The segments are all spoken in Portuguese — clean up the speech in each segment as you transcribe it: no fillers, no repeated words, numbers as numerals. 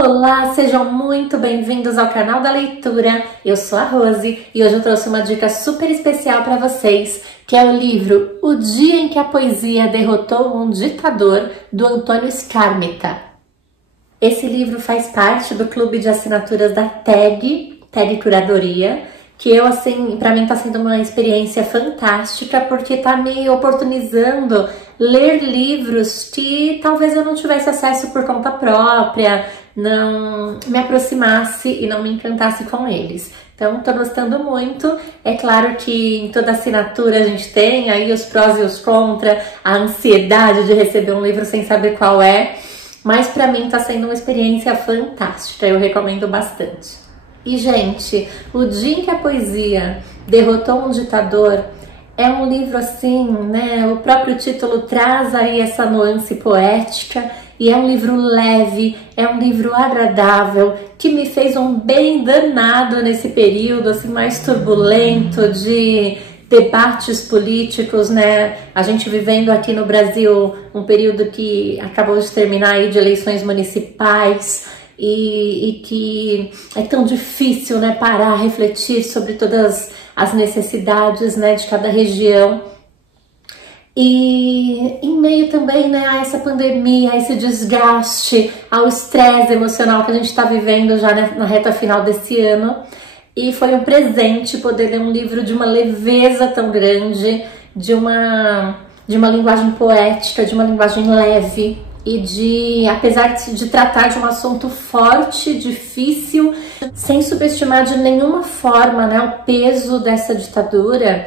Olá, sejam muito bem-vindos ao canal da leitura. Eu sou a Rose e hoje eu trouxe uma dica super especial para vocês, que é o livro O Dia em que a Poesia Derrotou um Ditador, do Antônio Skármeta. Esse livro faz parte do clube de assinaturas da TAG Curadoria, que para mim tá sendo uma experiência fantástica, porque tá me oportunizando ler livros que talvez eu não tivesse acesso por conta própria, não me aproximasse e não me encantasse com eles. Então, tô gostando muito. É claro que em toda assinatura a gente tem aí os prós e os contras, a ansiedade de receber um livro sem saber qual é, mas para mim tá sendo uma experiência fantástica, eu recomendo bastante. E, gente, O Dia em que a Poesia Derrotou um Ditador é um livro assim, né? O próprio título traz aí essa nuance poética e é um livro leve, é um livro agradável, que me fez um bem danado nesse período assim mais turbulento de debates políticos, né? A gente vivendo aqui no Brasil um período que acabou de terminar aí de eleições municipais, e que é tão difícil, né, parar, refletir sobre todas as necessidades, né, de cada região. E em meio também, né, a essa pandemia, a esse desgaste, ao estresse emocional que a gente está vivendo já na reta final desse ano. E foi um presente poder ler um livro de uma leveza tão grande, de uma linguagem poética, de uma linguagem leve, e apesar de tratar de um assunto forte, difícil, sem subestimar de nenhuma forma, né, o peso dessa ditadura,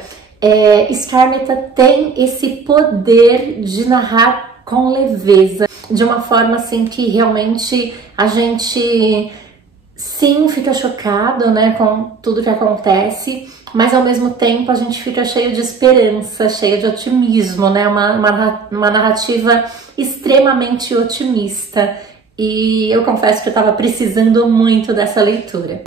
Skármeta tem esse poder de narrar com leveza, de uma forma assim que realmente a gente sim fica chocado, né, com tudo que acontece, mas ao mesmo tempo a gente fica cheio de esperança, cheio de otimismo, né, uma narrativa extremamente otimista, e eu confesso que eu estava precisando muito dessa leitura.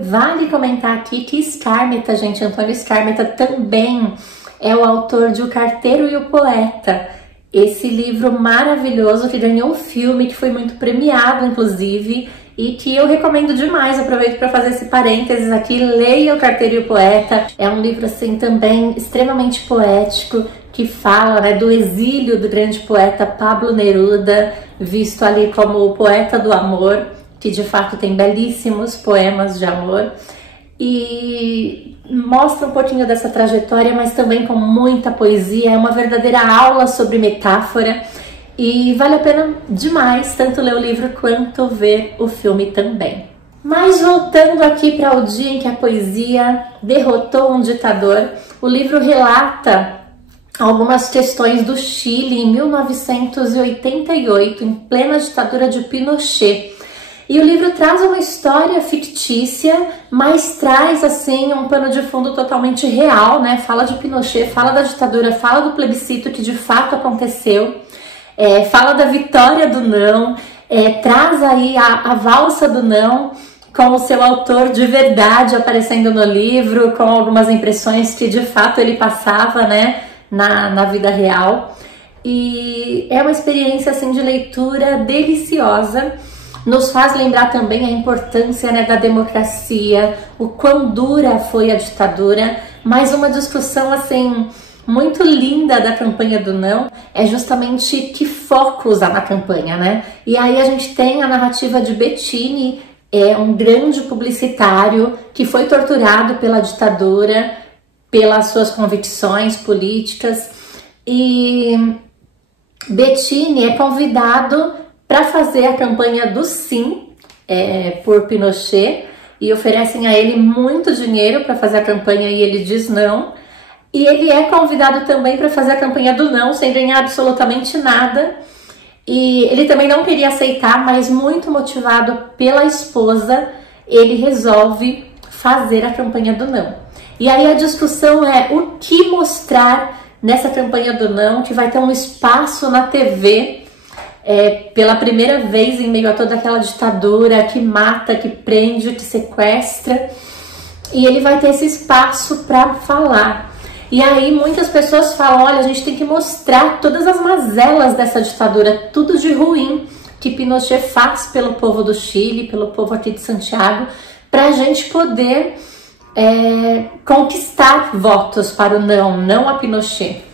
Vale comentar aqui que Skármeta, gente, Antônio Skármeta também é o autor de O Carteiro e o Poeta, esse livro maravilhoso que ganhou um filme, que foi muito premiado, inclusive, e que eu recomendo demais. Aproveito para fazer esse parênteses aqui, leia O Carteiro e o Poeta. É um livro assim também extremamente poético, que fala, né, do exílio do grande poeta Pablo Neruda, visto ali como o poeta do amor, que de fato tem belíssimos poemas de amor, e mostra um pouquinho dessa trajetória, mas também com muita poesia. É uma verdadeira aula sobre metáfora, e vale a pena demais tanto ler o livro quanto ver o filme também. Mas voltando aqui para O Dia em que a Poesia Derrotou um Ditador, o livro relata algumas questões do Chile em 1988, em plena ditadura de Pinochet. E o livro traz uma história fictícia, mas traz assim um pano de fundo totalmente real, né? Fala de Pinochet, fala da ditadura, fala do plebiscito que de fato aconteceu, fala da vitória do não, traz aí a valsa do não, com o seu autor de verdade aparecendo no livro, com algumas impressões que de fato ele passava, né, na vida real. E é uma experiência assim de leitura deliciosa. Nos faz lembrar também a importância, né, da democracia, o quão dura foi a ditadura, mas uma discussão assim muito linda da campanha do não é justamente que foco usar na campanha, né? E aí a gente tem a narrativa de Bettini, um grande publicitário que foi torturado pela ditadura, pelas suas convicções políticas, e Bettini é convidado para fazer a campanha do sim por Pinochet, e oferecem a ele muito dinheiro para fazer a campanha e ele diz não. E ele é convidado também para fazer a campanha do não, sem ganhar absolutamente nada. E ele também não queria aceitar, mas muito motivado pela esposa, ele resolve fazer a campanha do não. E aí a discussão é o que mostrar nessa campanha do não, que vai ter um espaço na TV, pela primeira vez em meio a toda aquela ditadura que mata, que prende, que sequestra. E ele vai ter esse espaço para falar. E aí muitas pessoas falam, olha, a gente tem que mostrar todas as mazelas dessa ditadura, tudo de ruim que Pinochet faz pelo povo do Chile, pelo povo aqui de Santiago, para a gente poder conquistar votos para o não a Pinochet.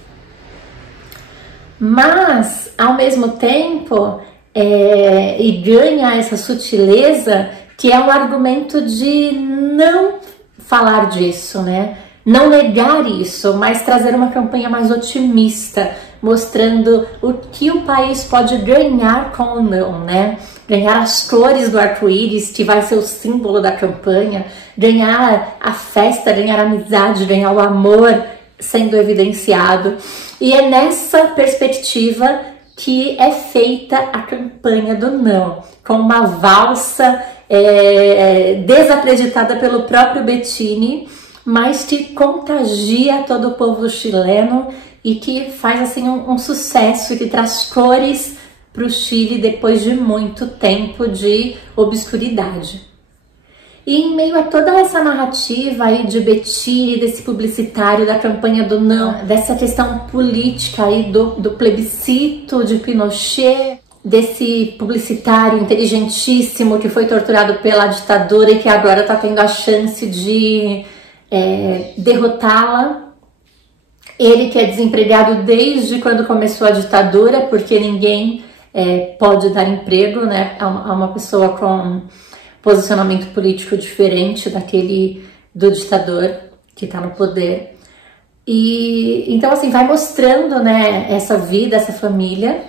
Mas, ao mesmo tempo, e ganha essa sutileza, que é um argumento de não falar disso, né? Não negar isso, mas trazer uma campanha mais otimista, mostrando o que o país pode ganhar com o não, né? Ganhar as cores do arco-íris, que vai ser o símbolo da campanha, ganhar a festa, ganhar a amizade, ganhar o amor sendo evidenciado. E é nessa perspectiva que é feita a campanha do não, com uma valsa desacreditada pelo próprio Bettini, mas que contagia todo o povo chileno e que faz assim um sucesso e que traz cores para o Chile depois de muito tempo de obscuridade. E em meio a toda essa narrativa aí de Bettini, desse publicitário da campanha do não, dessa questão política aí do plebiscito de Pinochet, desse publicitário inteligentíssimo que foi torturado pela ditadura e que agora está tendo a chance de derrotá-la. Ele que é desempregado desde quando começou a ditadura, porque ninguém pode dar emprego, né, a uma pessoa com posicionamento político diferente daquele do ditador que está no poder. E então assim vai mostrando, né, essa vida, essa família.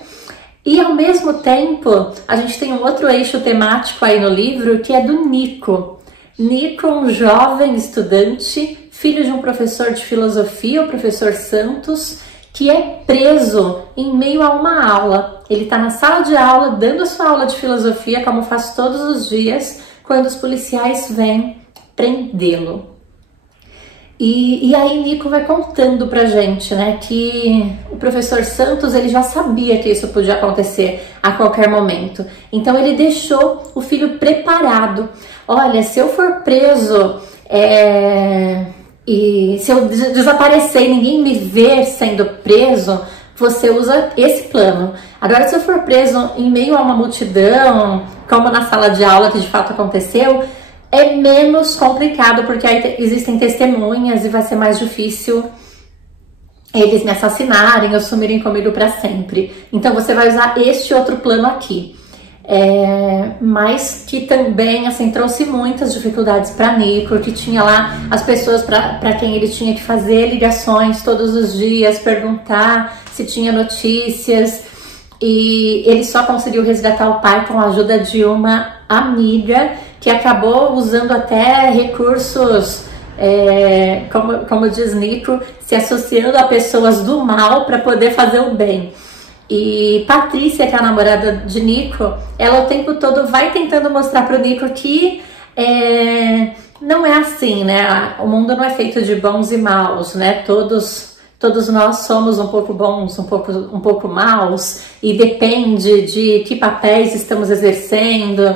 E ao mesmo tempo a gente tem um outro eixo temático aí no livro, que é do Nico. Nico, um jovem estudante, filho de um professor de filosofia, o professor Santos, que é preso em meio a uma aula. Ele está na sala de aula, dando a sua aula de filosofia, como faz todos os dias, quando os policiais vêm prendê-lo. E aí Nico vai contando pra gente, né, que o professor Santos, ele já sabia que isso podia acontecer a qualquer momento. Então ele deixou o filho preparado. Olha, se eu for preso e se eu desaparecer e ninguém me ver sendo preso, você usa esse plano. Agora, se eu for preso em meio a uma multidão, como na sala de aula que de fato aconteceu, é menos complicado, porque aí existem testemunhas e vai ser mais difícil eles me assassinarem ou sumirem comigo para sempre. Então você vai usar este outro plano aqui. Mas que também assim trouxe muitas dificuldades para Nico, que tinha lá as pessoas para quem ele tinha que fazer ligações todos os dias, perguntar se tinha notícias, e ele só conseguiu resgatar o pai com a ajuda de uma amiga que acabou usando até recursos, como diz Nico, se associando a pessoas do mal para poder fazer o bem. E Patrícia, que é a namorada de Nico, ela o tempo todo vai tentando mostrar para o Nico que não é assim, né? O mundo não é feito de bons e maus, né? Todos nós somos um pouco bons, um pouco maus, e depende de que papéis estamos exercendo.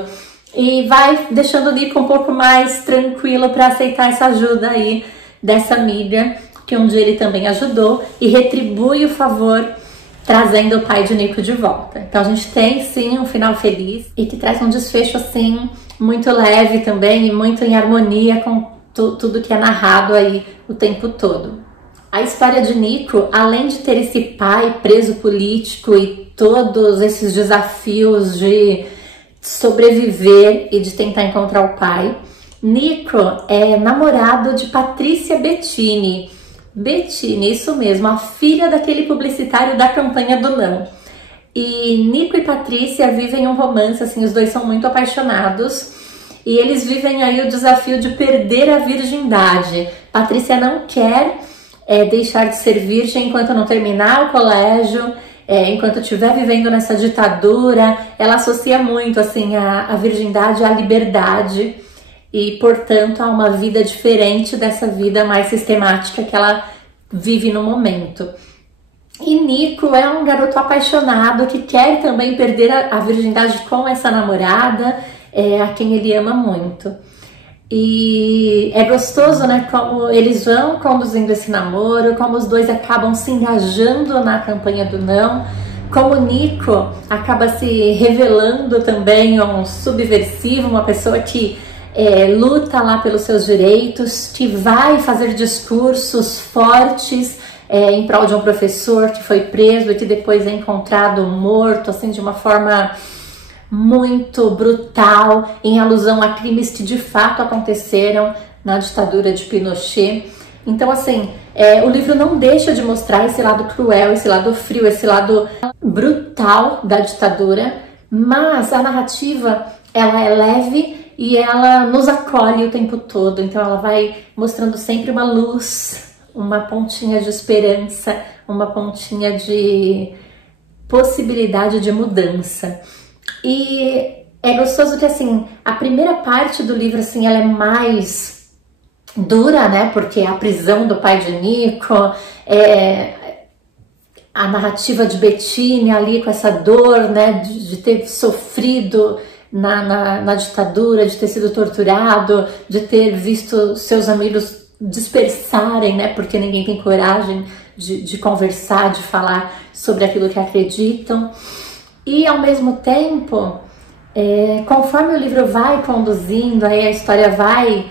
E vai deixando o Nico um pouco mais tranquilo para aceitar essa ajuda aí dessa amiga, que um dia ele também ajudou, e retribui o favor trazendo o pai de Nico de volta. Então a gente tem sim um final feliz e que traz um desfecho assim muito leve também e muito em harmonia com tudo que é narrado aí o tempo todo. A história de Nico, além de ter esse pai preso político e todos esses desafios de sobreviver e de tentar encontrar o pai, Nico é namorado de Patrícia Bettini. Bettini, isso mesmo, a filha daquele publicitário da campanha do não. E Nico e Patrícia vivem um romance, assim, os dois são muito apaixonados e eles vivem aí o desafio de perder a virgindade. Patrícia não quer deixar de ser virgem enquanto não terminar o colégio, enquanto estiver vivendo nessa ditadura. Ela associa muito assim a virgindade à liberdade e, portanto, a uma vida diferente dessa vida mais sistemática que ela vive no momento. E Nico é um garoto apaixonado que quer também perder a virgindade com essa namorada, a quem ele ama muito. E é gostoso, né, como eles vão conduzindo esse namoro, como os dois acabam se engajando na campanha do não, como Nico acaba se revelando também um subversivo, uma pessoa que luta lá pelos seus direitos, que vai fazer discursos fortes em prol de um professor que foi preso e que depois é encontrado morto, assim, de uma forma muito brutal, em alusão a crimes que de fato aconteceram na ditadura de Pinochet. Então, assim, o livro não deixa de mostrar esse lado cruel, esse lado frio, esse lado brutal da ditadura, mas a narrativa, ela é leve e ela nos acolhe o tempo todo. Então ela vai mostrando sempre uma luz, uma pontinha de esperança, uma pontinha de possibilidade de mudança. E é gostoso que, assim, a primeira parte do livro, assim, ela é mais dura, né? Porque a prisão do pai de Nico, a narrativa de Bettini ali com essa dor, né? De ter sofrido na ditadura, de ter sido torturado, de ter visto seus amigos dispersarem, né? Porque ninguém tem coragem de conversar, de falar sobre aquilo que acreditam. E ao mesmo tempo, conforme o livro vai conduzindo, aí a história vai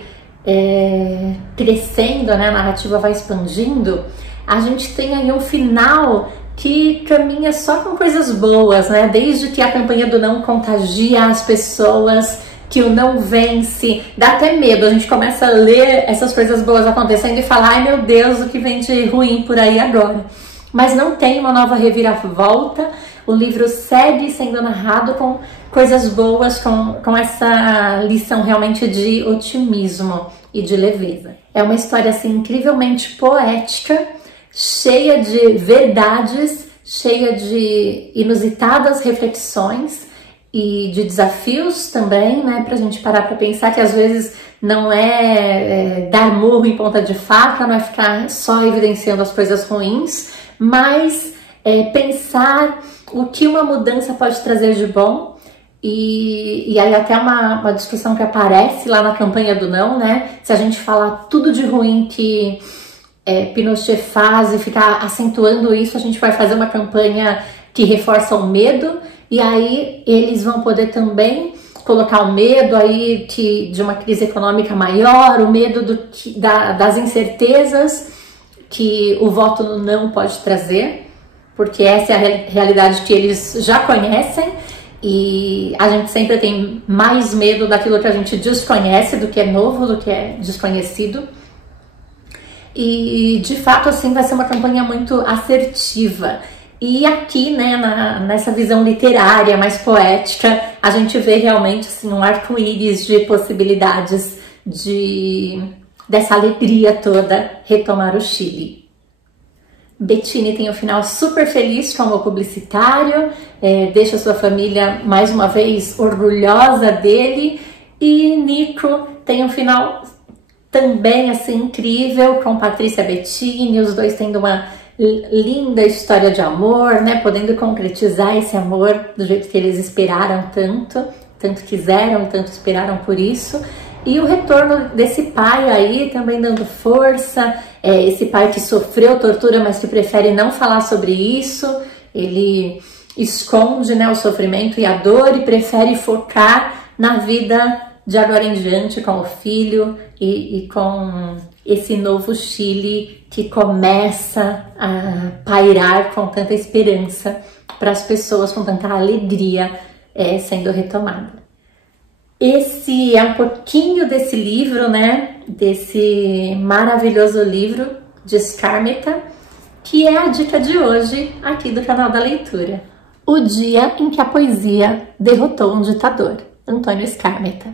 crescendo, né? A narrativa vai expandindo, a gente tem aí um final que caminha só com coisas boas, né? Desde que a campanha do não contagia as pessoas, que o não vence, dá até medo, a gente começa a ler essas coisas boas acontecendo e falar, ai meu Deus, o que vem de ruim por aí agora. Mas não tem uma nova reviravolta, o livro segue sendo narrado com coisas boas, com essa lição realmente de otimismo e de leveza. É uma história assim incrivelmente poética, cheia de verdades, cheia de inusitadas reflexões e de desafios também, né, pra gente parar pra pensar que às vezes não dar murro em ponta de faca, não é ficar só evidenciando as coisas ruins, mas pensar o que uma mudança pode trazer de bom. E aí até uma discussão que aparece lá na campanha do não, né, se a gente falar tudo de ruim que Pinochet faz e ficar acentuando isso, a gente vai fazer uma campanha que reforça o medo, e aí eles vão poder também colocar o medo aí de uma crise econômica maior, o medo das incertezas que o voto no não pode trazer, porque essa é a realidade que eles já conhecem, e a gente sempre tem mais medo daquilo que a gente desconhece, do que é novo, do que é desconhecido. E de fato, assim, vai ser uma campanha muito assertiva. E aqui, né, nessa visão literária, mais poética, a gente vê realmente assim, um arco-íris de possibilidades dessa alegria toda retomar o Chile. Bettini tem um final super feliz como publicitário, deixa sua família mais uma vez orgulhosa dele, e Nico tem um final também assim incrível com Patrícia Bettini, os dois tendo uma linda história de amor, né, podendo concretizar esse amor do jeito que eles esperaram tanto quiseram e tanto esperaram por isso. E o retorno desse pai aí também dando força, esse pai que sofreu tortura, mas que prefere não falar sobre isso, ele esconde, né, o sofrimento e a dor e prefere focar na vida de agora em diante com o filho e com esse novo Chile que começa a pairar com tanta esperança para as pessoas, com tanta alegria sendo retomada. Esse é um pouquinho desse livro, né? Desse maravilhoso livro de Skármeta, que é a dica de hoje aqui do canal da leitura. O dia em que a poesia derrotou um ditador, Antônio Skármeta.